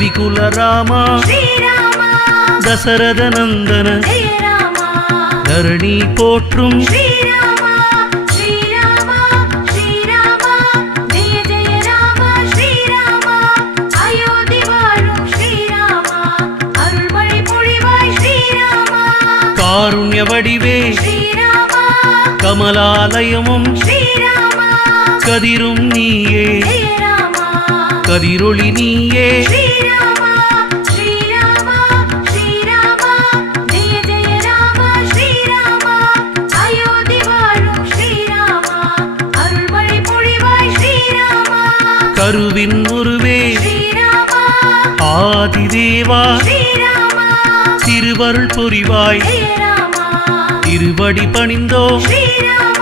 ரவிகுல ராமா ஸ்ரீராமா தசரத நந்தன ஜெய ராமா தரணி போற்றும் ஸ்ரீராமா ஸ்ரீராமா ஸ்ரீராமா ஜெய ஜெய ராமா ஸ்ரீராமா அயோத்தி வாழும் ஸ்ரீராமா அருள்மழை பொழிவாய் ஸ்ரீராமா காருண்ய வடிவே ஸ்ரீராமா கமலாலயமும் ஸ்ரீராமா கதிரும் நீயே ஜெய ராமா கதிரொளி நீயே ஸ்ரீராமா ஸ்ரீராமா ஸ்ரீராமா ஜெய ஜெய ராமா ஸ்ரீராமா அயோத்தி வாழும் ஸ்ரீராமா அருள்மழை பொழிவாய் ஸ்ரீராமா கருவின் உருவே ஸ்ரீராமா ஆதிதேவா ஸ்ரீராமா திருவருள் புரிவாய் ஜெய ராமா திருவடி பணிந்தோம் ஸ்ரீராமா